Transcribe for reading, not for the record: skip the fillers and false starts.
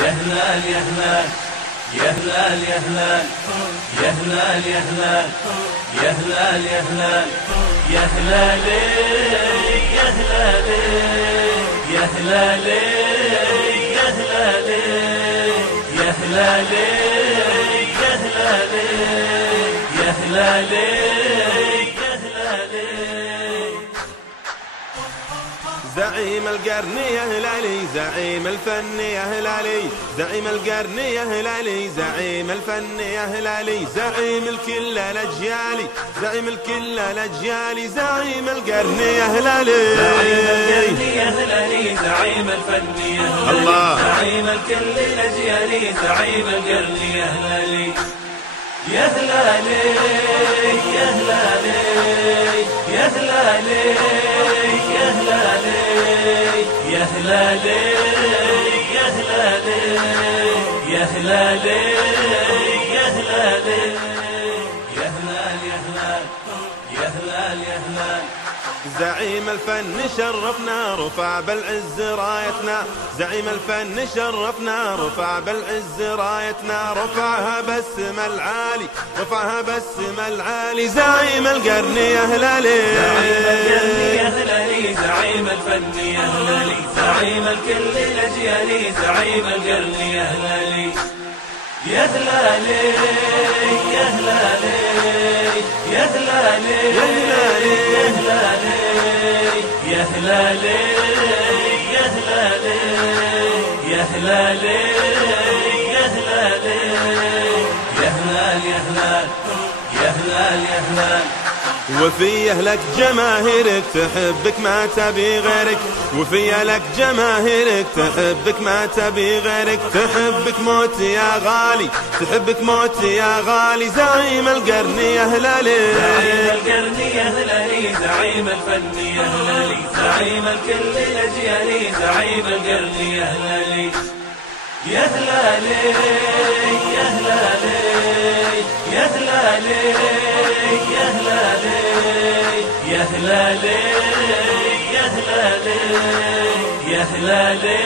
يا هلال يا هلال يا هلال يا هلال يا هلال يا هلال يا هلال يا هلال يا هلال يا هلال يا هلال يا هلال يا هلال يا هلال يا هلال يا هلال. زعيم القرن يا هلالي زعيم الفن يا هلالي زعيم القرن يا هلالي زعيم الفن يا هلالي زعيم الكل الاجيالي زعيم الكل الاجيالي زعيم القرن يا هلالي زعيم القرن يا هلالي زعيم الفن يا هلالي الله زعيم الكل الاجيالي زعيم القرن يا هلالي يا هلالي يا هلالي يا هلالي يا هلالي يا هلالي يا هلالي يا هلالي يا هلالي يا هلال يا هلال يا هلال يا هلال. زعيم الفن شرفنا رفع بالعز رايتنا زعيم الفن شرفنا رفع بالعز رايتنا رفعها بالسم العالي رفعها بالسم العالي زعيم القرن يا هلالي زعيم القرن يا هلالي زعيم الفن يا هلالي زعيم الكل الاجيالي زعيم القرن يا هلالي يا هلالي يا هلالي يا هلالي يا هلالي يا هلالي يا هلالي يا هلالي يا هلالي يا هلال يا هلال يا هلال يا هلال. وفي أهلك جماهيرك تحبك ما تبي غيرك وفي أهلك جماهيرك تحبك ما تبي غيرك تحبك موت يا غالي تحبك موت يا غالي زعيم القرن يا هلالي زعيم القرن يا هلالي زعيم الفن يا هلالي زعيم الكل الاجيالي زعيم القرن يا هلالي يا هلالي يا هلالي يا هلالي يا هلالي يا هلالي يا هلالي يا هلالي